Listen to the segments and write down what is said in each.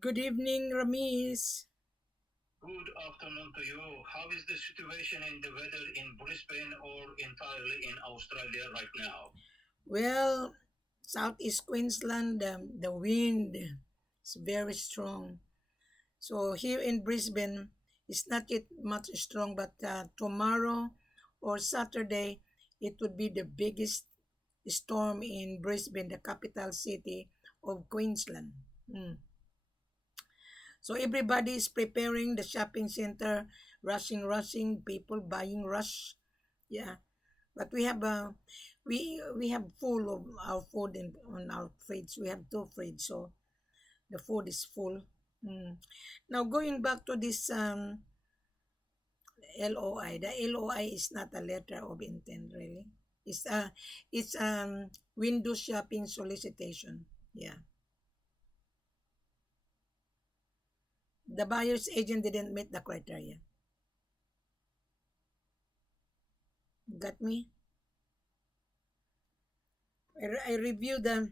Good evening, Ramis. Good afternoon to you. How is the situation in the weather in Brisbane or entirely in Australia right now? Well, Southeast Queensland, the wind is very strong. So here in Brisbane, it's not yet much strong, but tomorrow or Saturday, it would be the biggest storm in Brisbane, the capital city of Queensland. Mm. So everybody is preparing the shopping center, rushing, people buying rush. Yeah. But we have full of our food in on our fridge. We have two fridge, so the food is full. Mm. Now going back to this LOI, the LOI is not a letter of intent really. It's window shopping solicitation. Yeah, the buyer's agent didn't meet the criteria. Got me? I reviewed the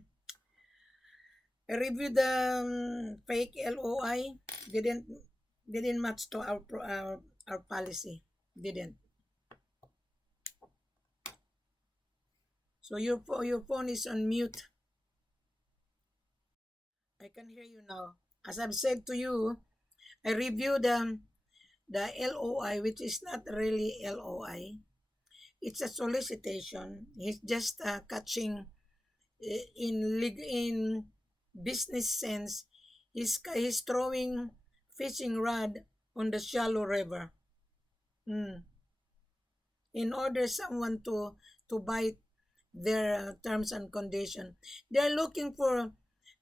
fake LOI. Didn't didn't match to our policy. Didn't. So your phone is on mute. I can hear you now. As I've said to you, I reviewed the LOI, which is not really LOI. It's a solicitation. He's just catching in business sense. He's throwing fishing rod on the shallow river. Mm. In order someone to buy their terms and condition. They're looking for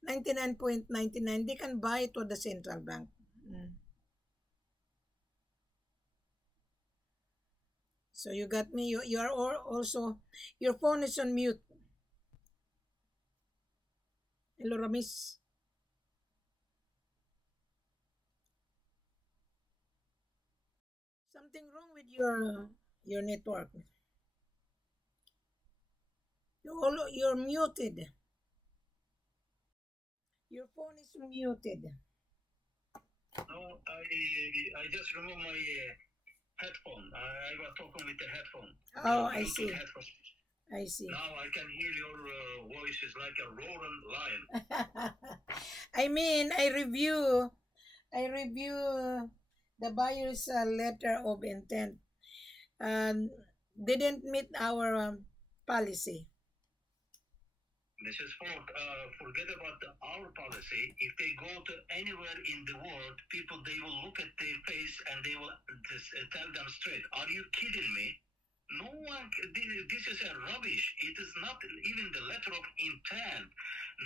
99.99. They can buy it to the central bank. Mm. So you got me. You are also, your phone is on mute. Hello, Ramis. Something wrong with your network. You're muted. Your phone is muted. No, I just removed my headphone. I was talking with the headphone, the Oh, I Bluetooth see. headphone. I see. Now I can hear your voice is like a roaring lion. I review the buyer's letter of intent and didn't meet our policy. Mrs. Ford, forget about our policy. If they go to anywhere in the world, people they will look at their face and they will just, tell them straight. Are you kidding me? No one. This is a rubbish. It is not even the letter of intent.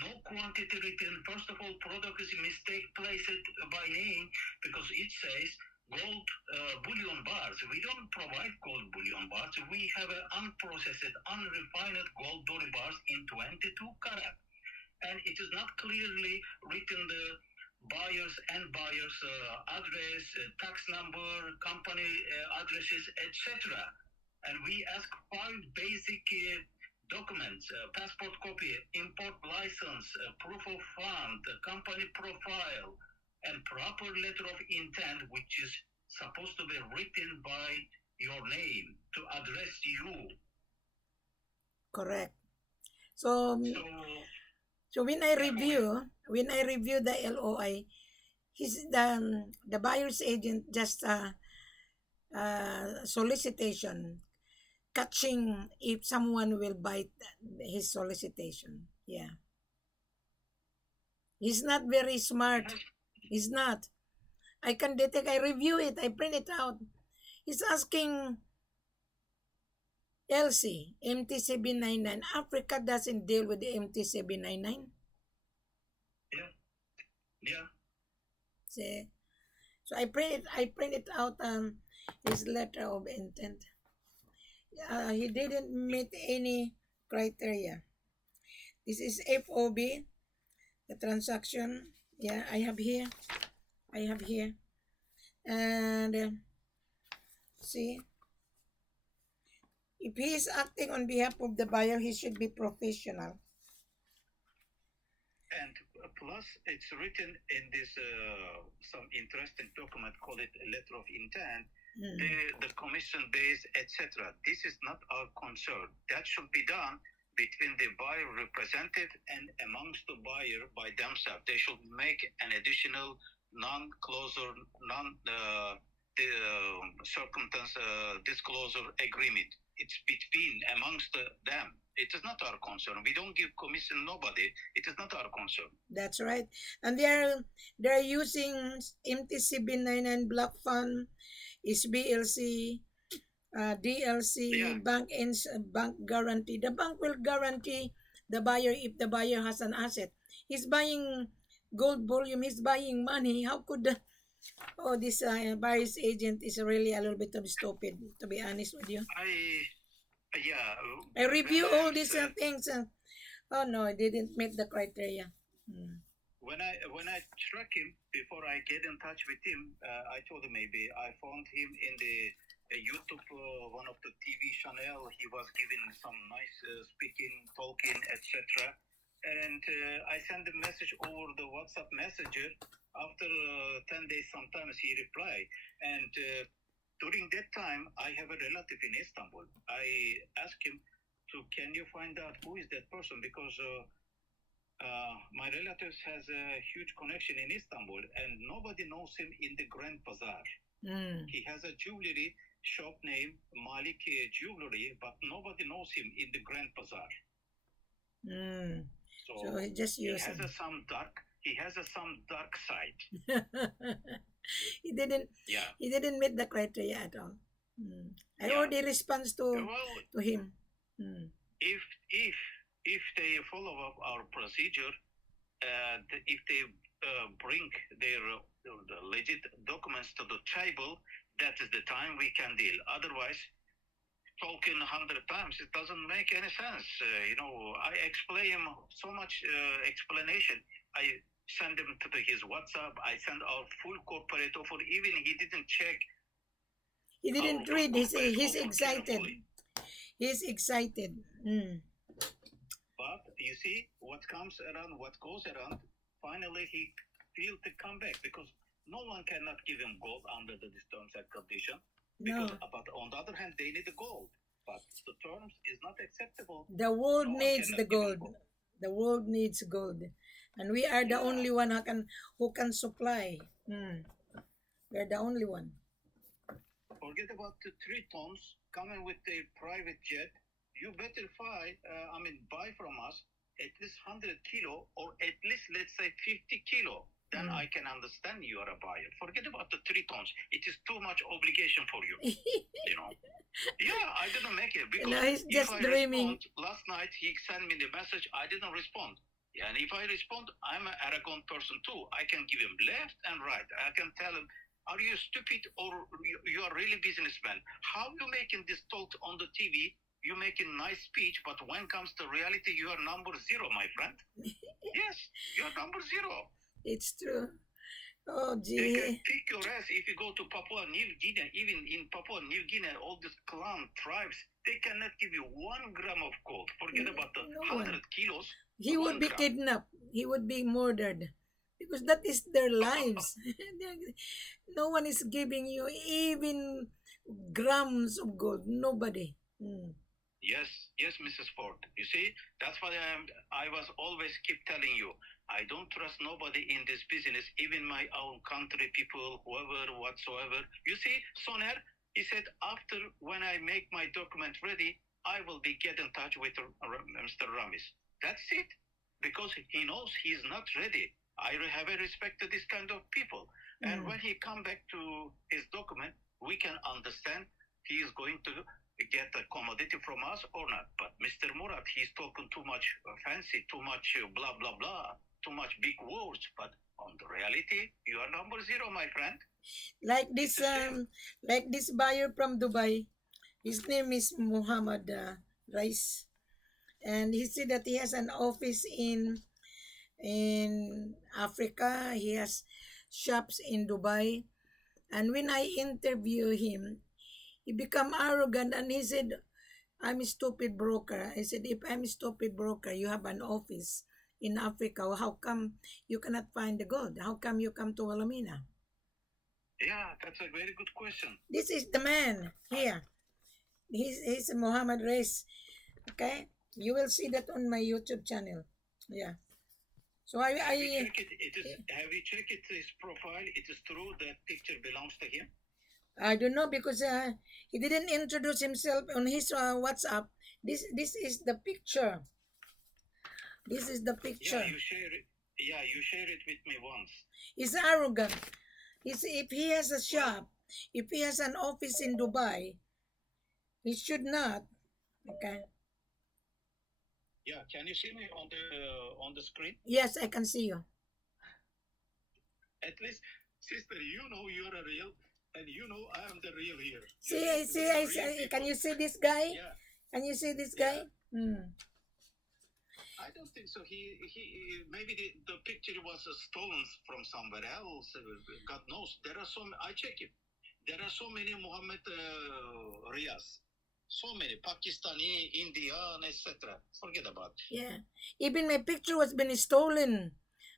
No quantity written. First of all, product is mistake. Place it by name because it says gold bullion bars. We don't provide gold bullion bars. We have unprocessed, unrefined gold dory bars in 22 karat, and it is not clearly written the buyer's address, tax number, company addresses, etc. And we ask five basic documents: passport copy, import license, proof of fund, company profile, and proper letter of intent, which is supposed to be written by your name to address you. Correct. So So, so yeah, go ahead. when I review the LOI, the buyer's agent just solicitation, catching if someone will bite his solicitation. Yeah, he's not very smart. He's not. I can detect. I review it. I print it out. He's asking LC MT799. Africa doesn't deal with the MT799. Yeah, yeah. See? So I print it out his letter of intent. He didn't meet any criteria. This is F.O.B, the transaction. Yeah, I have here. I have here. And see, if he is acting on behalf of the buyer, he should be professional. And plus, it's written in this some interesting document, call it a letter of intent, the commission base, etc. This is not our concern. That should be done between the buyer representative and amongst the buyer by themselves. They should make an additional non-closure, circumstance disclosure agreement. It's between amongst them. It is not our concern. We don't give commission nobody. It is not our concern. That's right. And they're using MTCB99 Block Fund, SBLC, DLC, Yeah. bank guarantee. The bank will guarantee the buyer if the buyer has an asset. He's buying gold bullion. He's buying money. How could this buyer's agent is really a little bit of stupid, to be honest with you. Yeah. I review all these said, things. Oh no, I didn't meet the criteria. Hmm. When I track him before I get in touch with him, I told him maybe I found him in the YouTube, one of the TV channel. He was giving some nice speaking, talking, etc. And I sent a message over the WhatsApp messenger. After 10 days, sometimes he replied. And during that time, I have a relative in Istanbul. I asked him can you find out who is that person? Because my relatives has a huge connection in Istanbul, and nobody knows him in the Grand Bazaar. He has a jewelry shop named Malik Jewelry, but nobody knows him in the Grand Bazaar. So he just he using. has some dark side. he didn't. Yeah. He didn't meet the criteria at all. I already responds to him. If they follow up our procedure, if they bring their legit documents to the table, that is the time we can deal. Otherwise, talking 100 times, it doesn't make any sense. I explain him so much explanation. I send him to his WhatsApp. I send our full corporate offer. Even he didn't check. He didn't read. He's excited. Carefully. He's excited. But you see, what comes around, what goes around, finally he feels to come back because no one cannot give him gold under the terms and condition. Because, but on the other hand, they need the gold. But the terms is not acceptable. The world needs the gold. The world needs gold. And we are the only one who can supply. We're the only one. Forget about the 3 tons coming with a private jet. You better buy from us at least 100 kilo or at least, let's say, 50 kilo. Then I can understand you are a buyer. Forget about the 3 tons. It is too much obligation for you. Yeah, I didn't make it. Because he's just dreaming. Last night, he sent me the message. I didn't respond. Yeah, and if I respond, I'm an arrogant person too. I can give him left and right. I can tell him, are you stupid or you are really businessman? How you making this talk on the TV? You making nice speech, but when comes to reality, you are number 0, my friend. Yes, you are number 0. It's true. Oh, gee. They can pick your ass if you go to Papua New Guinea. Even in Papua New Guinea, all these clan tribes, they cannot give you 1 gram of gold. Forget about the 100 kilos. He would be kidnapped. He would be murdered. Because that is their lives. No one is giving you even grams of gold. Nobody. Yes, Mrs. Ford. You see, that's why I was always keep telling you, I don't trust nobody in this business, even my own country people, whoever, whatsoever. You see, Soner, he said, after when I make my document ready, I will be get in touch with Mr. Ramis. That's it. Because he knows he's not ready. I have a respect to this kind of people. And when he come back to his document, we can understand he is going to get a commodity from us or not. But Mr. Murat, he's talking too much fancy, too much blah, blah, blah, too much big words. But on the reality, you are number 0, my friend. Like this buyer from Dubai, his name is Muhammad Rais. And he said that he has an office in Africa. He has shops in Dubai. And when I interview him, he become arrogant and he said, I'm a stupid broker. I said, if I'm a stupid broker, you have an office in Africa. How come you cannot find the gold? How come you come to Wilhelmina? Yeah, that's a very good question. This is the man here. He's Muhammad Reis. Okay, you will see that on my YouTube channel. Yeah. So Have you checked it? Have you checked it, his profile? It is true that picture belongs to him. I don't know because he didn't introduce himself on his WhatsApp. This is the picture. This is the Yeah, picture. you share it. Yeah, you share it with me once. He's arrogant. If he has a shop, if he has an office in Dubai, he should not. Okay. Yeah, can you see me on the screen? Yes, I can see you. At least, sister, you know you're a real, and you know I am the real here. Can you see this guy? Yeah. Can you see this guy? I don't think so. Maybe the picture was stolen from somewhere else. God knows. There are some. I check it. There are so many Muhammad Riyas. So many Pakistani, Indian, etc. Forget about it. Yeah. Even my picture was been stolen.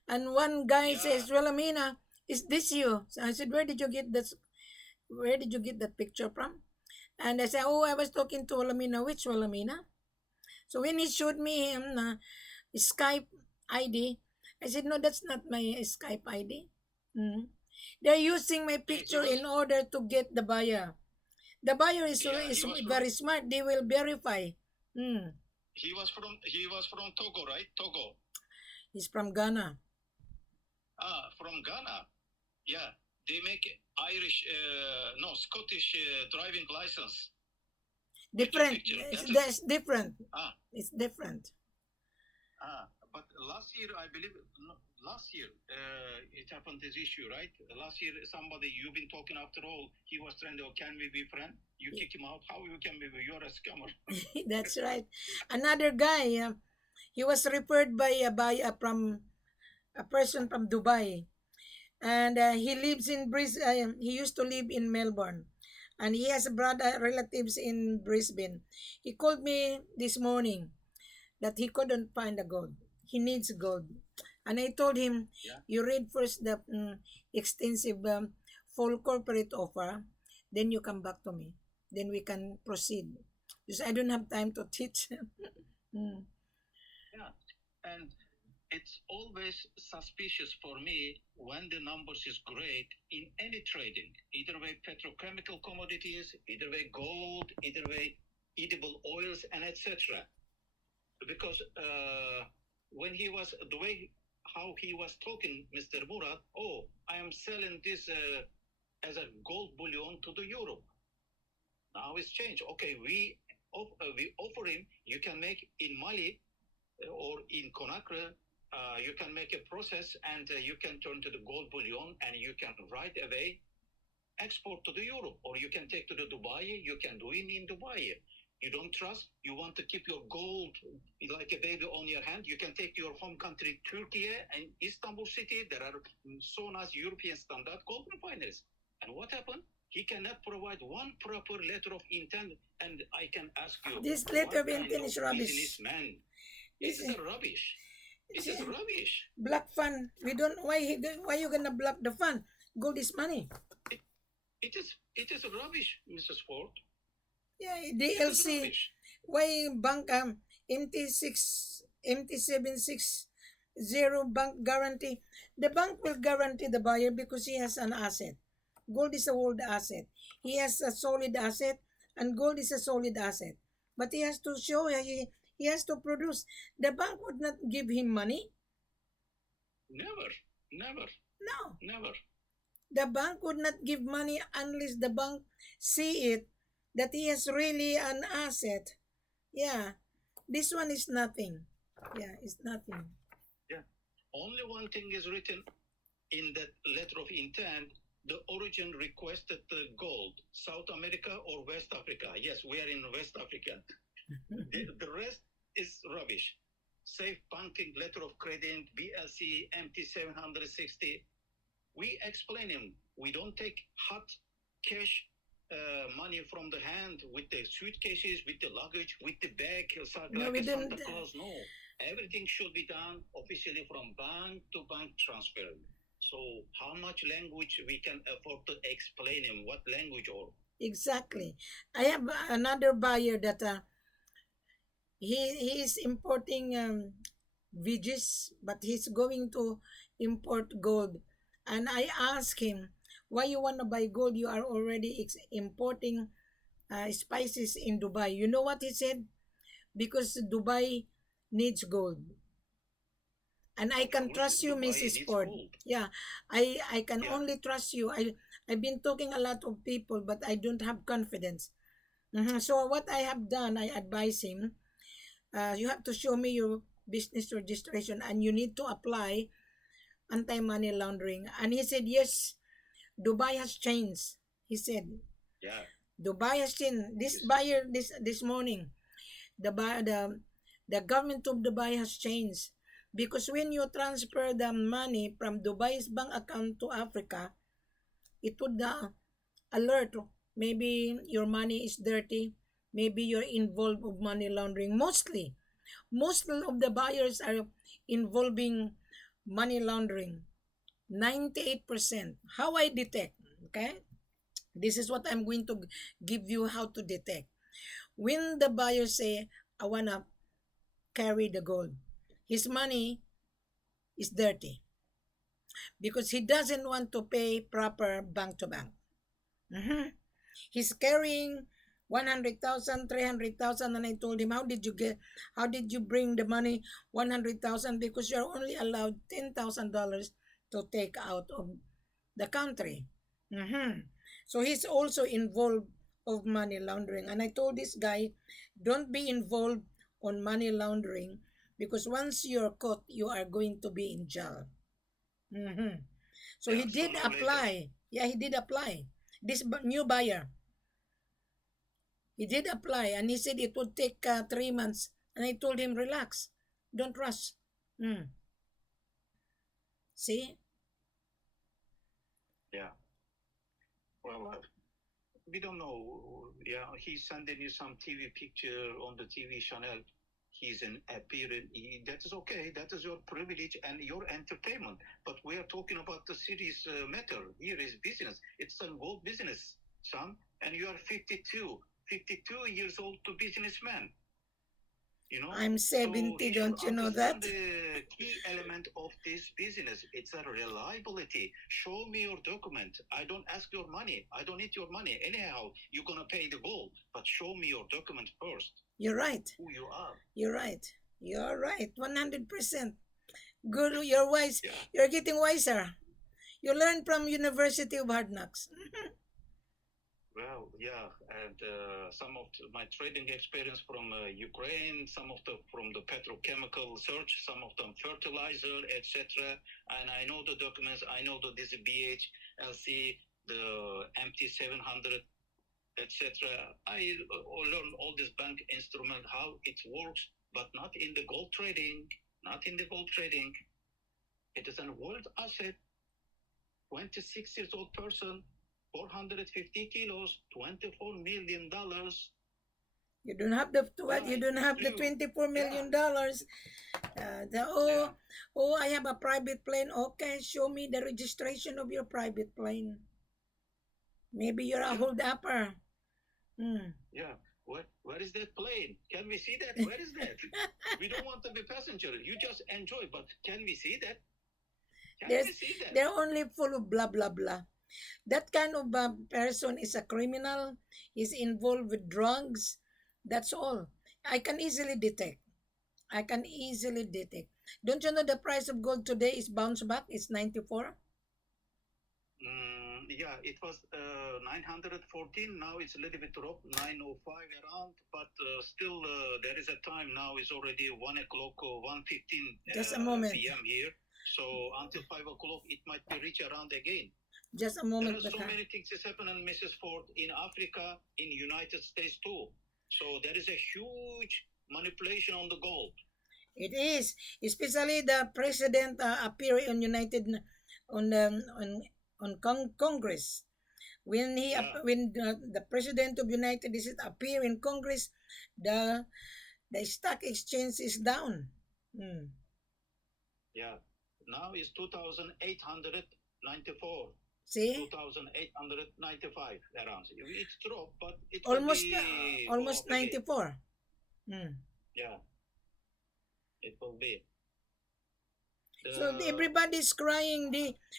And one guy says, "Well, Amina, is this you?" So I said, "Where did you get this? Where did you get that picture from?" And I said, "Oh, I was talking to Wilhelmina. Which Wilhelmina?" So when he showed me Skype ID, I said, "No, that's not my Skype ID." Mm. They're using my picture in order to get the buyer. The buyer is very smart. They will verify. He was from Togo, right? Togo. He's from Ghana. From Ghana. Yeah, they make Irish, no, Scottish driving license. Different. It's different. It's different. But last year, I believe, it happened this issue, right? Last year, somebody you've been talking after all, he was trying to, can we be friends? You kick him out. How you can be? You're a scammer. That's right. Another guy, he was referred by from a person from Dubai, and he lives in Brisbane. He used to live in Melbourne, and he has brother relatives in Brisbane. He called me this morning that he couldn't find the gold. He needs gold, and I told him, "You read first the extensive full corporate offer, then you come back to me. Then we can proceed." Because I don't have time to teach. Yeah, and it's always suspicious for me when the numbers is great in any trading, either way petrochemical commodities, either way gold, either way edible oils, and etc. Because when he was the way how he was talking, Mr. Murad, oh, I am selling this as a gold bullion to the Europe. Now it's changed. Okay, we offer him. You can make in Mali or in Conakry. You can make a process and you can turn to the gold bullion and you can right away export to the Europe, or you can take to the Dubai. You can do it in Dubai. You don't trust, you want to keep your gold like a baby on your hand, you can take to your home country, Turkey and Istanbul city. There are so nice European standard gold refineries. And what happened? He cannot provide one proper letter of intent. And I can ask you, this letter of intent is rubbish. Man, this is a rubbish. This is rubbish. Black fund. We don't. Why you gonna block the fund? Gold is money. It is rubbish, Mrs. Ford. Yeah, DLC. Why bank MT760 bank guarantee? The bank will guarantee the buyer because he has an asset. Gold is a world asset. He has a solid asset, and gold is a solid asset. But he has to show, he has to produce. The bank would not give him money. Never. No. Never. The bank would not give money unless the bank see it that he has really an asset. Yeah. This one is nothing. Yeah, it's nothing. Yeah. Only one thing is written in that letter of intent. The origin requested the gold, South America or West Africa. Yes, we are in West Africa. The rest is rubbish. Safe banking, letter of credit, BLC, MT760. We explain him. We don't take hot cash money from the hand with the suitcases, with the luggage, with the bag. No, we like don't. Santa Claus. No. Everything should be done officially from bank to bank transfer. So how much language we can afford to explain him? What language or Exactly. I have another buyer that he is importing veggies, but he's going to import gold. And I asked him, why you want to buy gold? You are already importing spices in Dubai. You know what he said? Because Dubai needs gold. And I of can course trust you, Dubai Mrs. needs Ford. gold. Yeah, I can Yeah, only trust you. I've been talking a lot of people, but I don't have confidence. So what I have done, I advise him, you have to show me your business registration and you need to apply anti-money laundering. And he said, yes, Dubai has changed. He said, yeah. Dubai has changed. This This buyer this morning, the buy the government of Dubai has changed because when you transfer the money from Dubai's bank account to Africa, it would alert maybe your money is dirty, maybe you're involved with money laundering. Most of the buyers are involving money laundering. 98%. How I detect? Okay, this is what I'm going to give you how to detect. When the buyer say, I wanna carry the gold, his money is dirty because he doesn't want to pay proper bank to bank. Mhm. He's carrying 100,000, 300,000, and I told him, how did you bring the money 100,000? Because you're only allowed $10,000 to take out of the country. Mhm. So he's also involved of money laundering. And I told this guy, don't be involved on money laundering because once you're caught, you are going to be in jail. Mhm. So he yeah, did sooner or later. apply. Yeah, he did apply. This new buyer, he did apply and he said it would take 3 months. And I told him, relax, don't rush. Mm. See? Yeah. Well, we don't know. Yeah, he's sending you some TV picture on the TV channel. He's an appearance. That is okay. That is your privilege and your entertainment. But we are talking about the serious matter. Here is business. It's a gold business, son. And you are 52, 52 years old to businessman. You know, I'm so 70, he should don't you know understand that? the key element of this business. It's a reliability. Show me your document. I don't ask your money. I don't need your money. Anyhow, you're gonna pay the gold, but show me your document first. You're right. Who you are. You're right. You're right. 100%. Good. You're wise. Yeah. You're getting wiser. You learned from University of Hard Knocks. Well, yeah, and some of my trading experience from Ukraine, some of the from the petrochemical search, some of them fertilizer, etc. And I know the documents. I know that this BH, LC, the MT 700, etc. I learned all this bank instrument how it works, but not in the gold trading. Not in the gold trading. It is a world asset. 26 years old person, 450 kilos, $24 million. You don't have the what? Yeah, You don't it's have the true. 24 million Yeah, dollars. The yeah, I have a private plane. Okay, show me the registration of your private plane. Maybe you're a yeah, hold upper. Hmm. yeah. Where is that plane? Can we see that? Where is that? We don't want to be passenger. You just enjoy, but can we see that? Can There's we see that? they're only full of blah blah blah. That kind of person is a criminal. Is involved with drugs. That's all. I can easily detect. I can easily detect. Don't you know the price of gold today is bounce back? It's 94. Yeah, it was 914. Now it's a little bit dropped, 905 around, but still there is a time now. It's already 1 o'clock or 1:15 Just a moment. p.m. here. So until 5 o'clock, it might be reach around again. Just a There moment, are so many things is happening, Mrs. Ford, in Africa, in United States too. So there is a huge manipulation on the gold. it is, especially the president appear on on Congress. When Yeah, when the president of United States appear in Congress, the stock exchange is down. Mm. Yeah. Now it's 2,894. See? 2,895 around. It's dropped, but it will Almost be go almost up again. 94. Mm. Yeah, it will be. So The everybody's crying.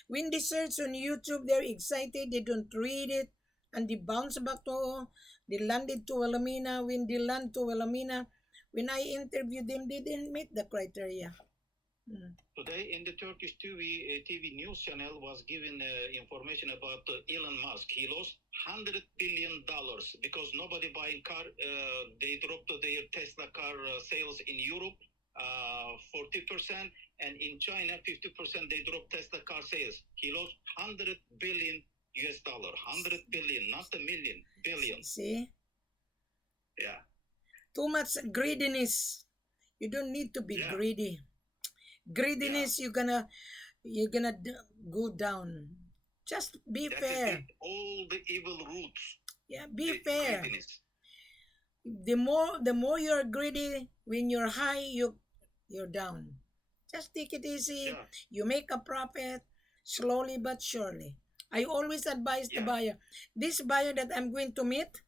When they search on YouTube, they're excited. They don't read it, and they bounce back to. They landed to Wilhelmina. When they land to Wilhelmina, when I interviewed them, they didn't meet the criteria. Mm. Today in the Turkish TV news channel was given information about Elon Musk. He lost $100 billion because nobody buying car. They dropped their Tesla car sales in Europe 40%, and in China 50%. They dropped Tesla car sales. He lost 100 billion US dollar. 100 billion, not a million, billion. See, Yeah. too much greediness. You don't need to be Yeah. greedy. Greediness, you're gonna go down. Just be That is fair. all the evil roots. Yeah, be The fair. greediness. The more you're greedy, when you're high, you're down. Just take it easy. Yeah. You make a profit slowly but surely. I always advise the Yeah. buyer. This buyer that I'm going to meet,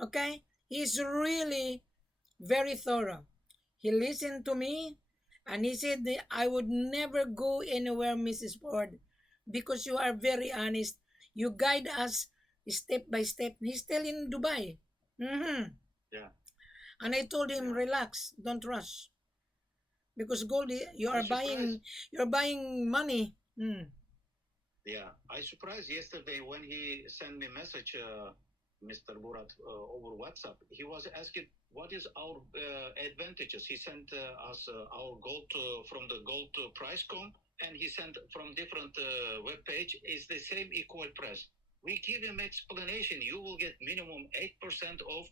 okay, he's really very thorough. He listened to me, and he said that I would never go anywhere, Mrs. Ford, because you are very honest. You guide us step by step. He's still in Dubai. Mm-hmm. Yeah. And I told him, Yeah. relax, don't rush, because gold you I are surprised. buying money. Mm. Yeah, I surprised yesterday when he sent me message, Mr. Burat, over WhatsApp. He was asking what is our advantages. He sent us our gold from the gold price.com, and he sent from different web page. Is the same equal price. We give him explanation. You will get minimum 8% of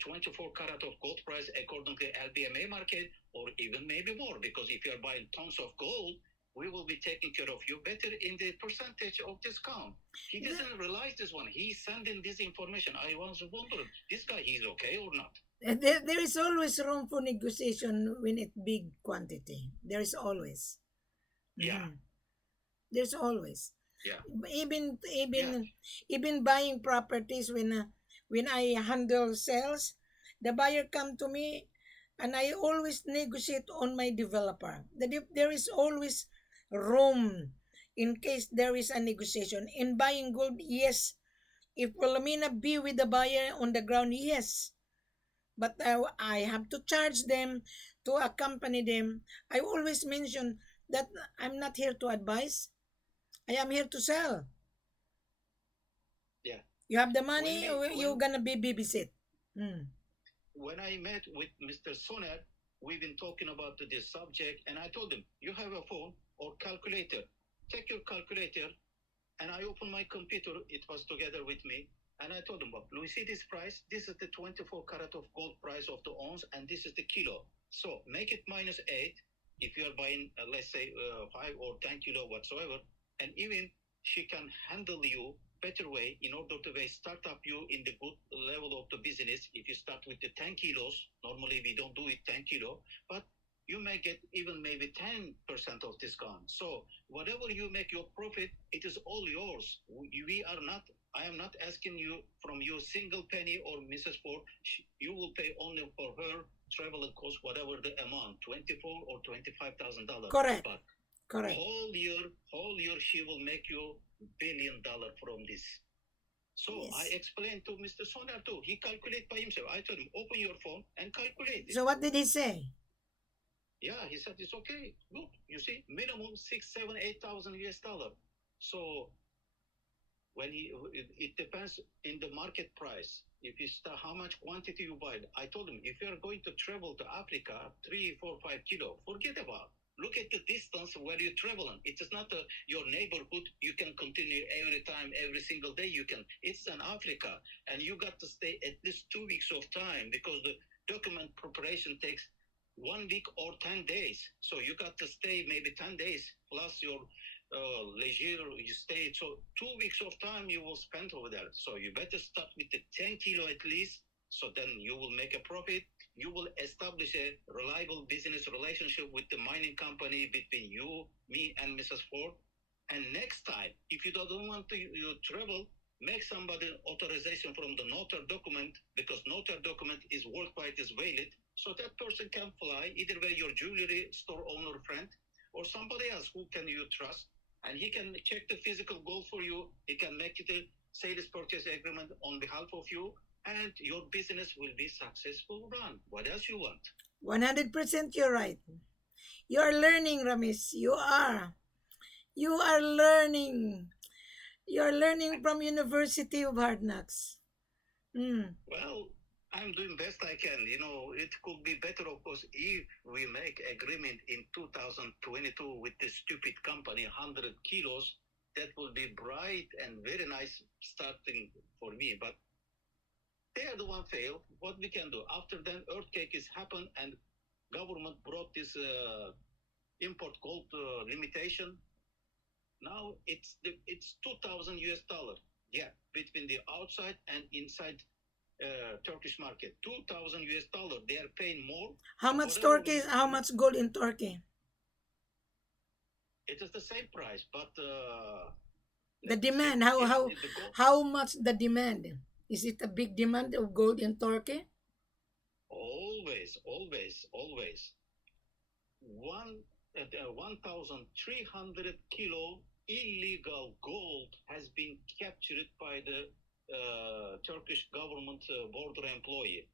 24 karat of gold price according to LBMA market, or even maybe more, because if you are buying tons of gold, we will be taking care of you better in the percentage of discount. He doesn't realize this one. He's sending this information. I was wondering, this guy, he's okay or not? There is always room for negotiation when it big quantity. There is always. Yeah. Mhm. There's always. Yeah. Even Yeah. even buying properties, when I handle sales, the buyer come to me, and I always negotiate on my developer. There is always room in case there is a negotiation. In buying gold, yes. If Wilhelmina be with the buyer on the ground, yes. But I have to charge them to accompany them. I always mention that I'm not here to advise. I am here to sell. Yeah. You have the When money, you're gonna be babysit. Mm. when I met with Mr. Soner, we've been talking about this subject, and I told him, you have a phone or calculator. Take your calculator, and I opened my computer. It was together with me. And I told him, well, we see this price. This is the 24 karat of gold price of the ounce, and this is the kilo. So make it -8 if you are buying, let's say, 5 or 10 kilo whatsoever. And even she can handle you better way in order to start up you in the good level of the business. If you start with the 10 kilos, normally we don't do it 10 kilo, but you may get even maybe 10% of discount. So whatever you make your profit, it is all yours. We are not, I am not asking you from you single penny or Mrs. Ford. You will pay only for her travel and cost, whatever the amount, $24,000 or $25,000. Correct. But Correct. whole year, she will make you $1 billion from this. So Yes. I explained to Mr. Sonar too. He calculate by himself. I told him, open your phone and calculate it. So what did he say? Yeah, he said it's okay. Good. You see, minimum 6, 7, 8,000 US dollar. So when it depends in the market price. If you start, how much quantity you buy. I told him, if you are going to travel to Africa, 3, 4, 5 kilo, forget about. Look at the distance where you're traveling. It is not your neighborhood. You can continue every time, every single day. You can. It's in Africa, and you got to stay at least 2 weeks of time because the document preparation takes 1 week or 10 days. So you got to stay maybe 10 days plus your leisure you stay. So 2 weeks of time you will spend over there. So you better start with the 10 kilo at least. So then you will make a profit. you will establish a reliable business relationship with the mining company between you, me, and Mrs. Ford. And next time, if you don't want to you travel, make somebody authorization from the notary document, because notary document is worldwide is valid, so that person can fly either way your jewelry store owner friend or somebody else who can you trust, and he can check the physical gold for you. He can make it a sales purchase agreement on behalf of you, and your business will be successful run. What else you want? 100% you're right. You are learning, Ramis. You are. You are learning. You are learning from University of Hard Knocks. Mm. Well, I'm doing best I can. It could be better, of course, if we make agreement in 2022 with this stupid company, 100 kilos. That will be bright and very nice starting for me. But they are the one failed. What we can do after then, earthquake is happened and government brought this import gold limitation. Now it's 2,000 US dollar. Yeah, between the outside and inside Turkish market, 2,000 US dollar. They are paying more. How And much whatever Turkey? How much gold in Turkey? it is the same price, but The demand. How if how the gold how much the demand? Is it a big demand of gold in Turkey? always one 1,300 kilo illegal gold has been captured by the Turkish government border employee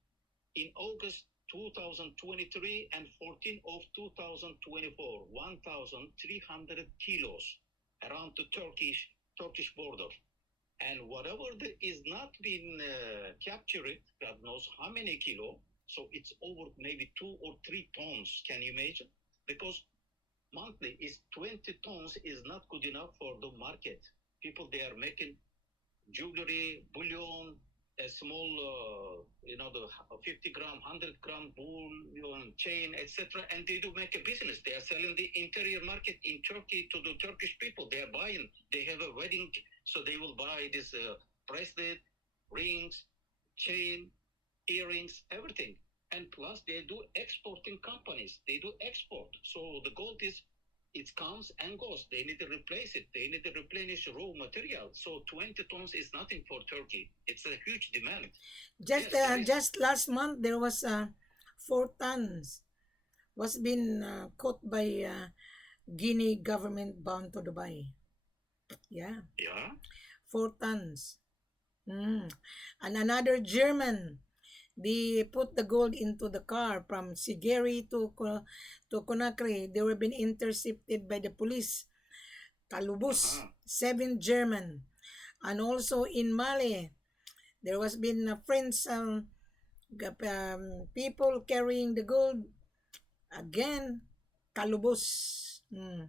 in August 2023 and 14 of 2024, 1,300 kilos around the Turkish border. And whatever is not been captured, God knows how many kilo. So it's over maybe 2 or 3 tons. Can you imagine? Because monthly is 20 tons is not good enough for the market. People, they are making jewelry, bullion, a small, the 50 gram, 100 gram bullion chain, etc. And they do make a business. They are selling the interior market in Turkey to the Turkish people. They are buying. They have a wedding, so they will buy this bracelet, rings, chain, earrings, everything. And plus, they do exporting companies. They do export. So the gold is it comes and goes. They need to replace it. They need to replenish raw material. So 20 tons is nothing for Turkey. It's a huge demand. Just Yes, there is. just last month there was 4 tons was been caught by Guinea government bound to Dubai. Yeah, Yeah. 4 tons. Mm. And another German, they put the gold into the car from Sigeri to Conakry. They were being intercepted by the police. Talubus, Uh-huh. 7 German. And also in Mali, there was been a French people carrying the gold. Again, Talubus. Mm.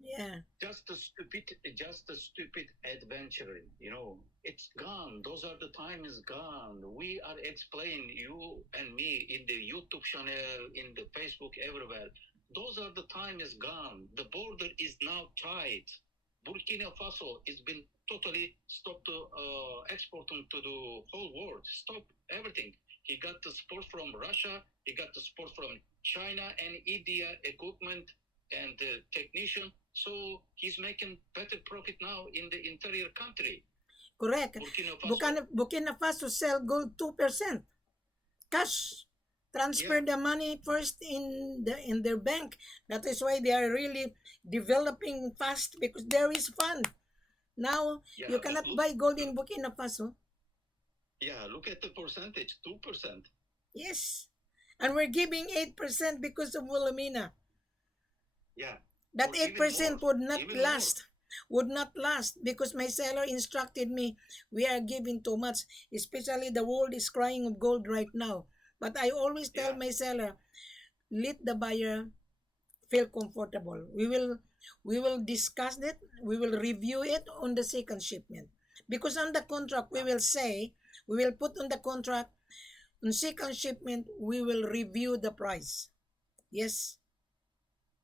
Yeah, Just a stupid adventure. It's gone. Those are the time is gone. We are explaining you and me in the YouTube channel, in the Facebook, everywhere. Those are the time is gone. The border is now tight. Burkina Faso has been totally stopped to exporting to the whole world. Stop everything. He got the support from Russia. He got the support from China and India equipment and technician. So he's making better profit now in the interior country. correct. Burkina Faso. Burkina Faso sell gold 2%. Cash. Transfer Yeah, the money first in their bank. That is why they are really developing fast because there is fund. Now yeah, you but cannot buy gold in Burkina Faso. look at the percentage, 2%. Yes. And we're giving 8% because of Wilhelmina. Yeah, That or even more, 8% would not even more. last. Would not last because my seller instructed me we are giving too much, especially the world is crying of gold right now. But I always tell Yeah, my seller, let the buyer feel comfortable. We will discuss it, we will review it on the second shipment. Because on the contract we yeah. will say, we will put on the contract, on second shipment we will review the price. Yes.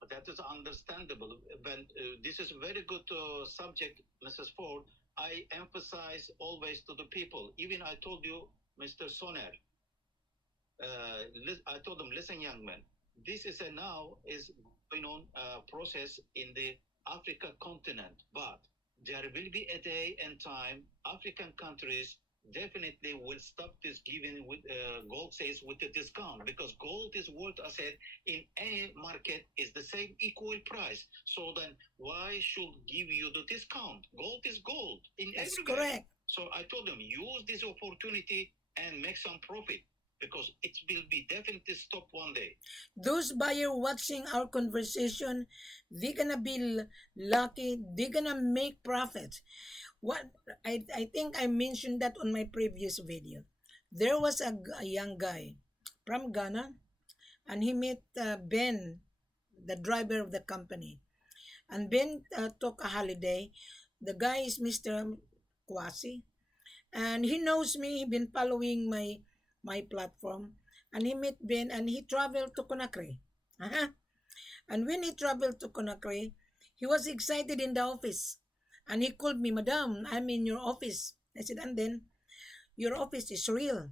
But that is understandable. When this is a very good subject, Mrs. Ford. I emphasize always to the people. Even I told you, Mr. Soner, I told them, listen, young man, this is a now is going on process in the Africa continent, but there will be a day and time African countries definitely will stop this giving with gold sales with the discount, because gold is worth, I said, in any market is the same equal price. So then why should give you the discount? Gold is gold in That's everywhere. correct. So I told them, use this opportunity and make some profit, because it will be definitely stop one day. Those buyer watching our conversation, they're gonna be lucky. They're gonna make profit. What I think I mentioned that on my previous video. There was a young guy from Ghana, and he met Ben, the driver of the company. And Ben took a holiday. The guy is Mr. Kwasi, and he knows me. He been following my platform, and he met Ben, and he traveled to Conakry. Uh-huh. And when he traveled to Conakry, he was excited in the office, and he called me, Madam, I'm in your office. I said, and then your office is real,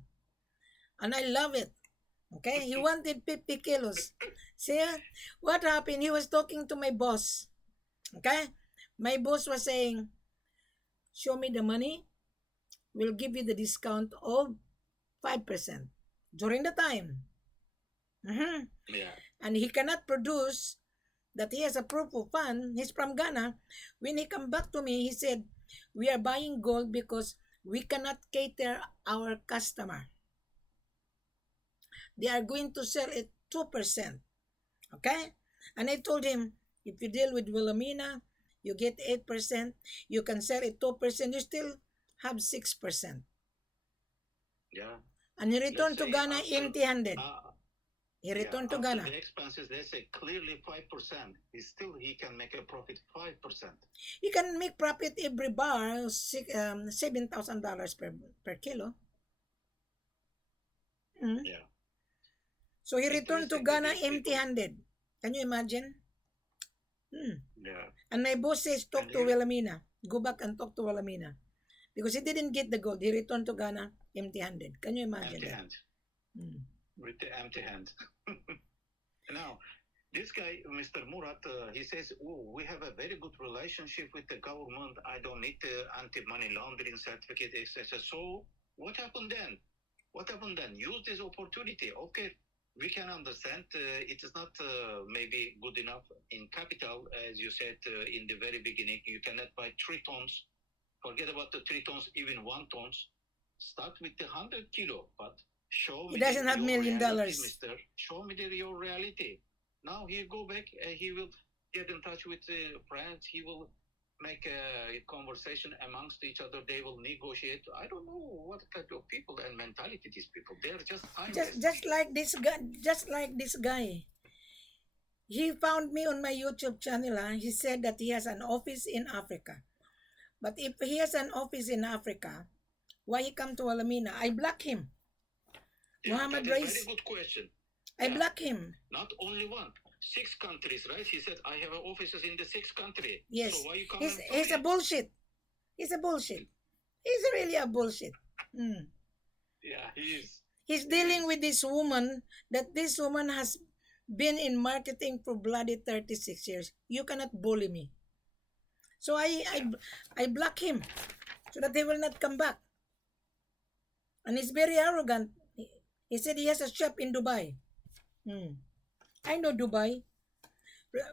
and I love it. Okay, he wanted 50 kilos. See, what happened? He was talking to my boss. Okay, my boss was saying, show me the money, we'll give you the discount of 5% during the time. Mhm. Yeah. And he cannot produce that he has a proof of fund. He's from Ghana. When he come back to me, he said, we are buying gold because we cannot cater our customer. They are going to sell it 2%. Okay? And I told him, if you deal with Wilhelmina, you get 8%. You can sell it 2%. You still have 6%. Yeah. And he returned to Ghana empty-handed. He Yeah, returned to after Ghana. the expenses, they say clearly 5%. He can make a profit 5%. He can make profit every bar, $7,000 per kilo. Mm. Yeah. So he returned to Interesting Ghana these people. empty-handed. Can you imagine? Mm. Yeah. And my boss says, talk And to Wilhelmina. Go back and talk to Wilhelmina. Because he didn't get the gold. He returned to Ghana empty-handed. Can you imagine empty that? hand. Mm. With the empty hand. Now, this guy, Mr. Murat, he says, oh, we have a very good relationship with the government. I don't need the anti-money laundering certificate, etc. So what happened then? What happened then? Use this opportunity. Okay, we can understand it is not maybe good enough in capital, as you said in the very beginning. You cannot buy 3 tons. Forget about the 3 tons, even 1 tons. Start with the 100 kilo, but show He me doesn't have your million reality, dollars. mister. Show me your reality. Now he go back, he will get in touch with friends. He will make a conversation amongst each other. They will negotiate. I don't know what kind of people and mentality these people. They're just timeless. Just like this guy. Just like this guy. He found me on my YouTube channel. He said that he has an office in Africa. But if he has an office in Africa, why he come to Alamina? I block him. Yeah, Muhammad that is Rais. very good question. I Yeah. block him. Not only one, 6 countries, right? He said, I have offices in the 6 country. Yes. So why you come He's a bullshit. He's a bullshit. He's really a bullshit. Mm. Yeah, he is. He's dealing with this woman, that this woman has been in marketing for bloody 36 years. You cannot bully me. So I block him so that he will not come back. And he's very arrogant. He said he has a shop in Dubai. Hmm. I know Dubai.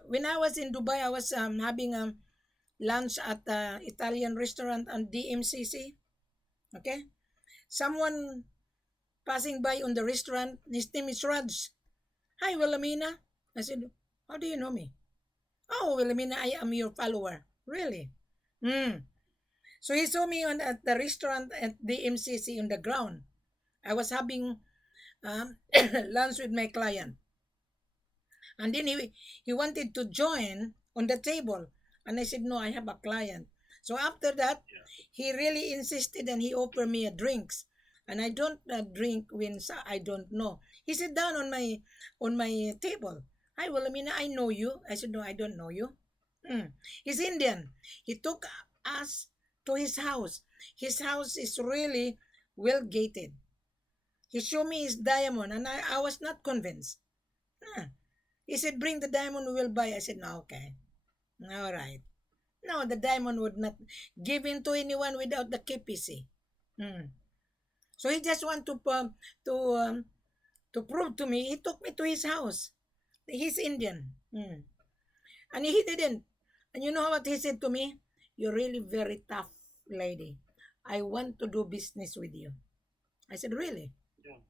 When I was in Dubai, I was having lunch at the Italian restaurant on DMCC. Okay? Someone passing by on the restaurant, his name is Raj. Hi, Wilhelmina. I said, how do you know me? Oh, Wilhelmina, I am your follower. Really? Hmm. So he saw me at the restaurant at the MCC on the ground. I was having um, lunch with my client. And then he wanted to join on the table. And I said, no, I have a client. So after that, he really insisted and he offered me a drinks. And I don't drink when I don't know. He sat down on my table. Hi, well, I mean, I know you. I said, no, I don't know you. Hmm. He's Indian. He took us to his house. His house is really well gated. He showed me his diamond, and I was not convinced. Huh. He said, "Bring the diamond, we will buy." I said, "No, okay. All right." No, the diamond would not give in to anyone without the KPC. Hmm. So he just want to um, to prove to me. He took me to his house. He's Indian. Hmm. And he didn't. And you know what he said to me? "You're really very tough lady. I want to do business with you." I said, "Really? Yeah.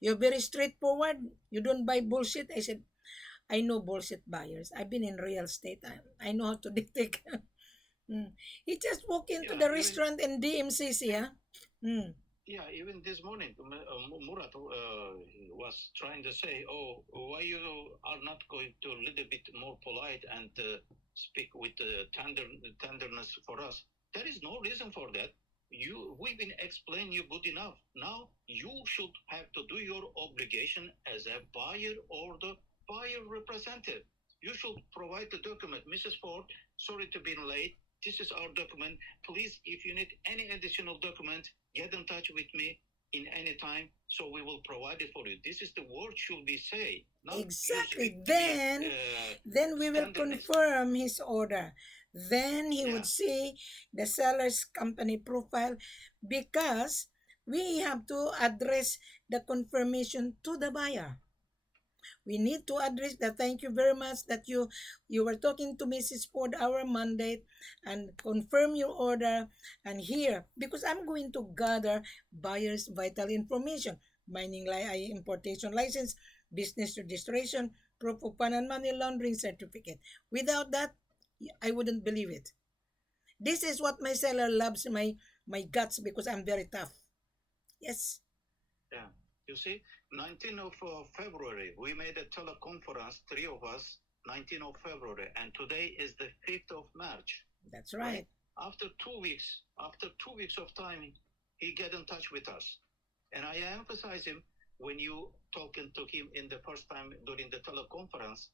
You're very straightforward. You don't buy bullshit." I said, "I know bullshit buyers. I've been in real estate. I know how to detect." Mm. He just walked into Yeah, the even restaurant in DMCC, huh? Mm. yeah, even this morning, Murat was trying to say, "Oh, why you are not going to a little bit more polite and speak with tenderness for us?" There is no reason for that. We've been explaining you good enough. Now you should have to do your obligation as a buyer or the buyer representative. You should provide the document. Mrs. Ford, sorry to be late. This is our document. Please, if you need any additional document, get in touch with me in any time, so we will provide it for you. This is the word should be say, not you Exactly. speak to me Then we will tenderness. confirm his order. Then he Yeah, would see the seller's company profile, because we have to address the confirmation to the buyer. We need to address that. Thank you very much that you were talking to Mrs. Ford, our mandate, and confirm your order. And here, because I'm going to gather buyer's vital information: importation license, business registration, proof of fund and money laundering certificate. Without that, I wouldn't believe it. This is what my seller loves, my guts, because I'm very tough. Yes. yeah. You see, 19th of February, we made a teleconference, three of us, 19th of February, and today is the 5th of March, That's right? right. After 2 weeks of time, he get in touch with us. And I emphasize him when you talking to him in the first time during the teleconference.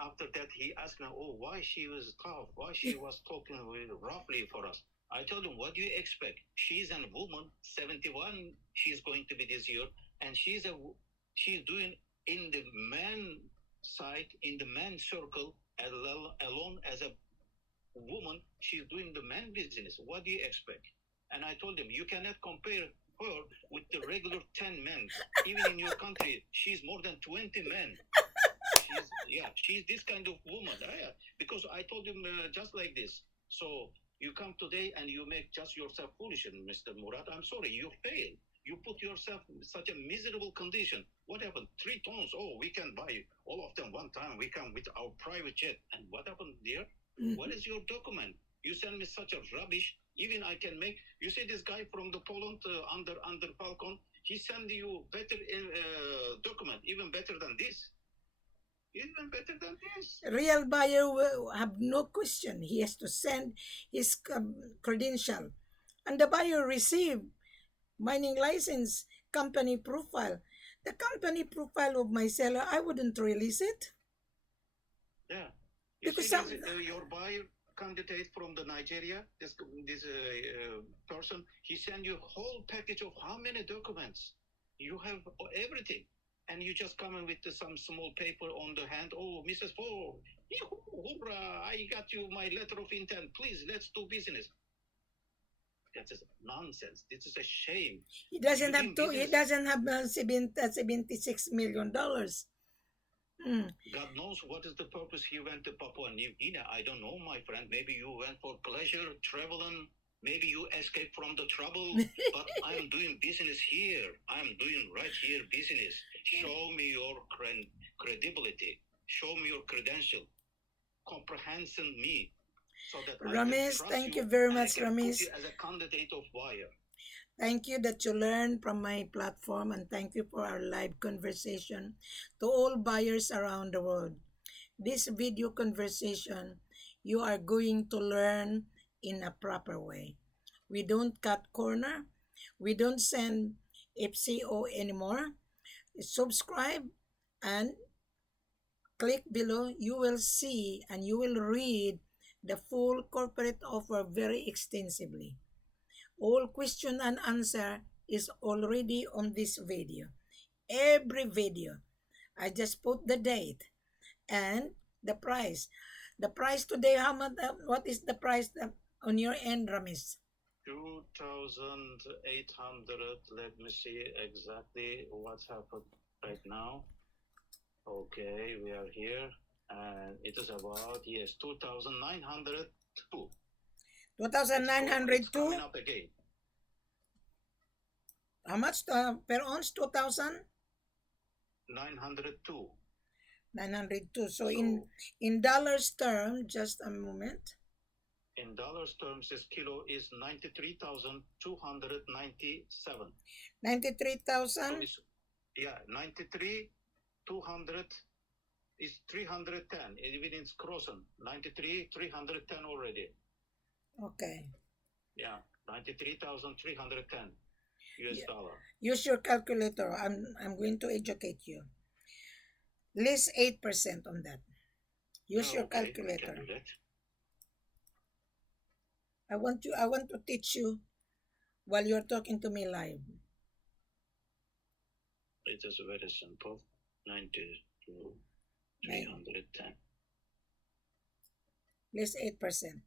After that, he asked me, "Oh, why she was tough? Why she was talking roughly for us?" I told him, "What do you expect? She's a woman, 71. She's going to be this year, and she's doing in the man side, in the man circle, alone as a woman. She's doing the man business. What do you expect?" And I told him, "You cannot compare her with the regular 10 men. Even in your country, she's more than 20 men. She's this kind of woman." Yeah. Because I told him just like this. So you come today and you make just yourself foolish, Mr. Murat. I'm sorry, you failed. You put yourself in such a miserable condition. What happened? 3 tons. Oh, we can buy all of them one time. We come with our private jet. And what happened there? What is your document? You send me such a rubbish. Even I can make. You see this guy from the Poland under Falcon. He send you better document, even better than this. Even better than this. Real buyer will have no question. He has to send his credential. And the buyer receive mining license, company profile. The company profile of my seller, I wouldn't release it, Yeah. You because see some. this your buyer candidate from the Nigeria, this person, he send you whole package of how many documents? You have everything. And you just come in with some small paper on the hand. "Oh, Mrs. Ford, hoorah, I got you my letter of intent. Please, let's do business." That is nonsense. This is a shame. He doesn't You have doing to. He business. doesn't have $76 million. Hmm. God knows what is the purpose he went to Papua New Guinea. I don't know, my friend. Maybe you went for pleasure, traveling. Maybe you escaped from the trouble. But I'm doing business here. I'm doing right here business. Show me your credibility. Show me your credential. Comprehensing me, so that I can Ramis, trust thank you you very and I much, can put Ramis. you as a candidate of buyer. Thank you that you learned from my platform, and thank you for our live conversation. To all buyers around the world, this video conversation, you are going to learn in a proper way. We don't cut corner. We don't send FCO anymore. Subscribe and click below. You will see and you will read the full corporate offer very extensively. All question and answer is already on this video. Every video. I just put the date and the price. The price today, how much? What is the price on your end, Ramis? 2,800. Let me see exactly what's happened right now. Okay, we are here, and it is about, yes, 2,902. 2,902. Coming up again. How much per ounce? 902. 2,902. So in dollars term, just a moment. In dollars terms, this kilo is 93,297. 93,000. Yeah, 93,200 is 310. Even it's crossing 93, 310 already. Okay. Yeah, 93,310 US dollar. Use your calculator. I'm going to educate you. List 8% on that. Use your Okay, calculator. I can do that. I want to teach you while you're talking to me live. It is very simple. 92, 310. List 8%.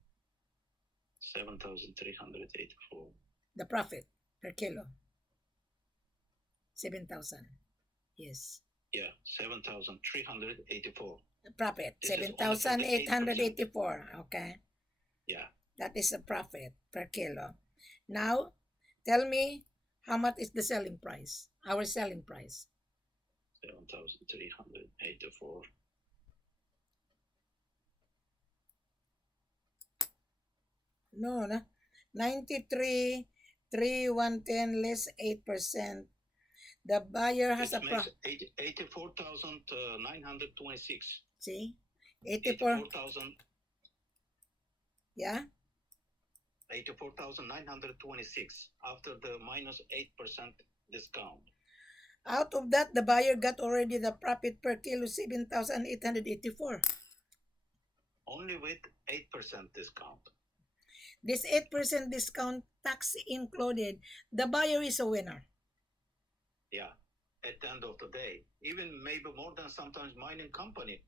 7,384. The profit per kilo. 7,000. Yes. Yeah, 7,384. The profit. This is only for the 7,884. Okay. Yeah, That is the profit per kilo. Now, tell me how much is the selling price? Our selling price. 7,384. No, 93, 3, 110 less 8%. The buyer has It a makes 84,926. See? 84. 84,000. Yeah? 84,926 after the minus 8% discount. Out of that, the buyer got already the profit per kilo 7,884. Only with 8% discount. This 8% discount, tax included, the buyer is a winner. Yeah, at the end of the day, even maybe more than sometimes mining company,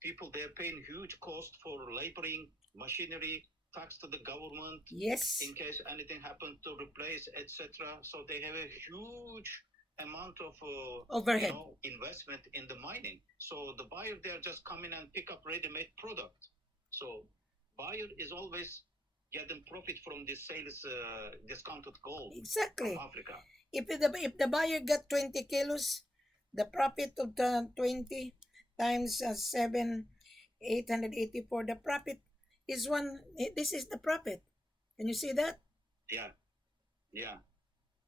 people, they're paying huge cost for laboring, machinery, tax to the government. Yes. In case anything happened to replace, etc. So they have a huge amount of overhead investment in the mining. So the buyer, they're just coming and pick up ready-made product. So buyer is always getting profit from this sales discounted gold. Exactly. From Africa. If the buyer got 20 kilos, the profit of the 20 times 7,884, the profit is one. This is the profit. Can you see that? Yeah. Yeah.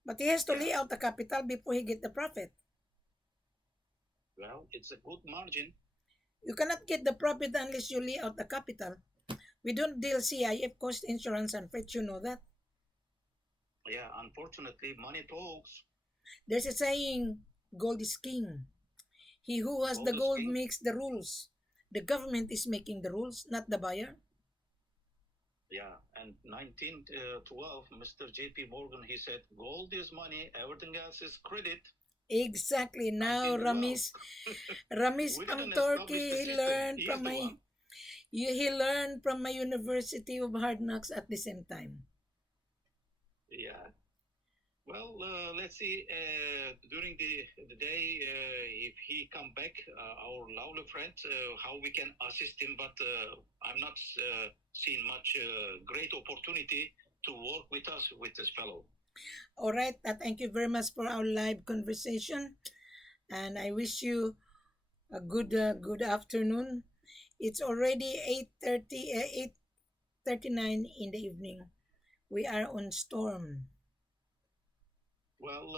But he has to lay out the capital before he get the profit. Well, it's a good margin. You cannot get the profit unless you lay out the capital. We don't deal C.I.F, cost, insurance, and freight. You know that? Yeah, unfortunately, money talks. There's a saying, gold is king. He who has the gold makes the rules. The government is making the rules, not the buyer. Yeah, and 1912, Mr. J.P. Morgan, he said, gold is money, everything else is credit. Exactly. Now, Ramis from Turkey, he learned from my University of Hard Knocks at the same time. Yeah. Well, let's see. During the day, if he come back, our lovely friend, how we can assist him. But I'm not seeing much great opportunity to work with us with this fellow. All right. Thank you very much for our live conversation, and I wish you a good afternoon. It's already 8:30, 8:39 in the evening. We are on storm. Well,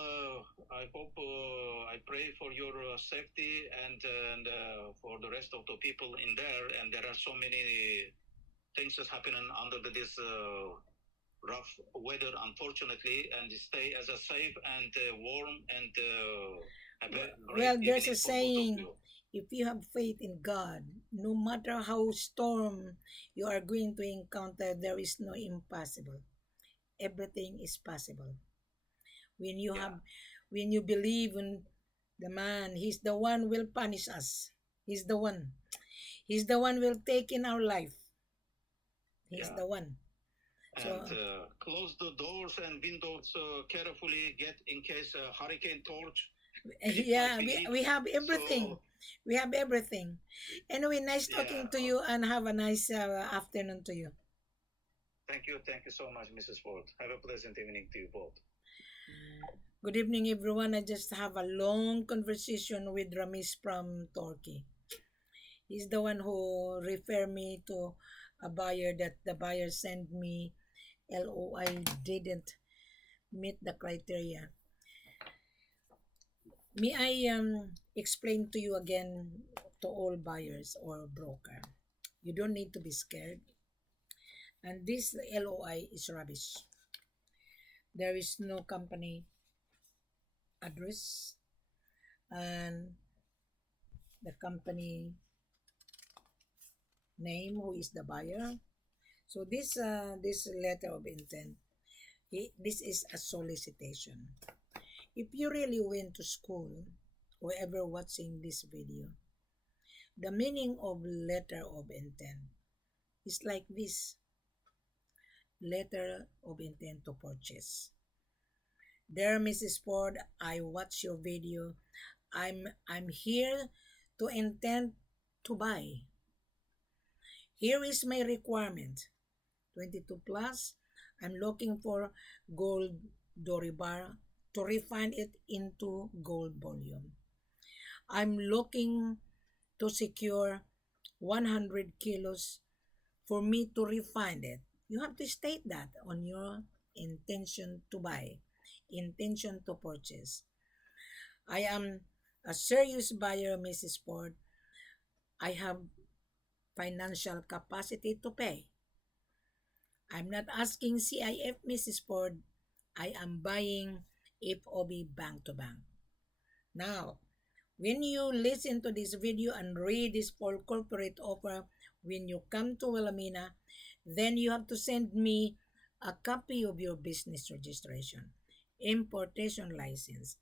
I hope, I pray for your safety and for the rest of the people in there. And there are so many things that's happening under this rough weather, unfortunately. And stay as a safe and warm and have a great there's a evening for both of saying, you. if you have faith in God, no matter how storm you are going to encounter, there is no impossible. Everything is possible. When you have, Yeah, when you believe in the man, he's the one will punish us. He's the one. He's the one will take in our life. He's yeah. the one. And So close the doors and windows carefully. Get in case a hurricane torch hit my yeah, feet. we have everything. So We have everything. Anyway, nice yeah. talking to you and have a nice afternoon to you. Thank you so much, Mrs. Ford. Have a pleasant evening to you both. Good evening, everyone. I just have a long conversation with Ramis from Turkey. He's the one who referred me to a buyer that the buyer sent me LOI didn't meet the criteria. May I explain to you again to all buyers or broker? You don't need to be scared. And this LOI is rubbish. There is no company address and the company name who is the buyer. So this letter of intent, this is a solicitation. If you really went to school, whoever watching this video, the meaning of letter of intent is like this: letter of intent to purchase. Dear Mrs. Ford, I watch your video. I'm here to intend to buy. Here is my requirement. 22 plus. I'm looking for gold Doribar to refine it into gold volume. I'm looking to secure 100 kilos for me to refine it. You have to state that on your intention to buy, intention to purchase. I am a serious buyer, Mrs. Ford. I have financial capacity to pay. I'm not asking C.I.F, Mrs. Ford. I am buying F.O.B bank to bank. Now, when you listen to this video and read this full corporate offer, when you come to Wilhelmina, then you have to send me a copy of your business registration, importation license,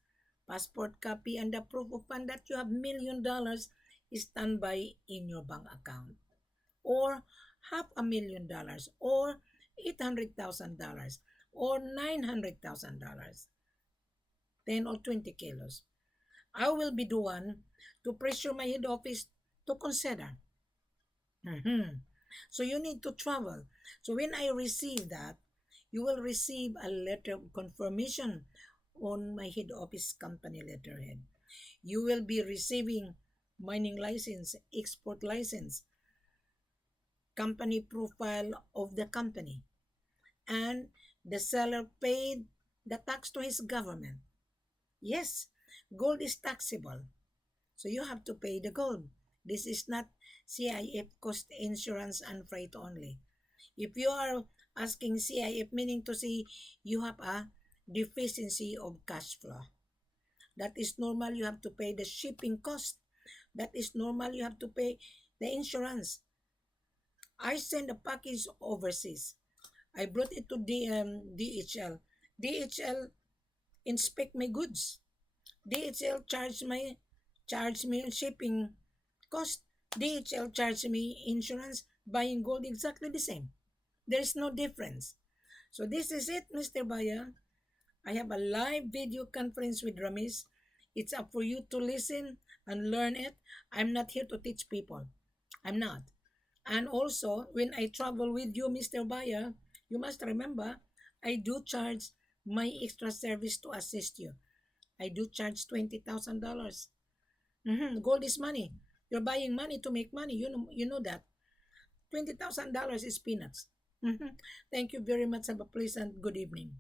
passport copy, and the proof of fund that you have $1 million standby in your bank account, or $500,000, or $800,000, or $900,000, 10 or 20 kilos. I will be the one to pressure my head office to consider. Mhm. So you need to travel. So when I receive that, you will receive a letter of confirmation on my head office company letterhead. You will be receiving mining license, export license, company profile of the company, and the seller paid the tax to his government. Yes, gold is taxable. So you have to pay the gold. This is not C.I.F cost insurance and freight only. If you are asking C.I.F, meaning to say you have a deficiency of cash flow. That is normal. You have to pay the shipping cost. That is normal. You have to pay the insurance. I send a package overseas. I brought it to DHL. DHL inspect my goods. DHL charge me shipping cost. DHL charge me insurance, buying gold exactly the same. There is no difference. So this is it, Mr. Buyer. I have a live video conference with Ramis. It's up for you to listen and learn it. I'm not here to teach people. I'm not. And also, when I travel with you, Mr. Buyer, you must remember I do charge my extra service to assist you. I do charge $20,000. Gold is money. You're buying money to make money. You know that. $20,000 is peanuts. Thank you very much. Have a pleasant good evening.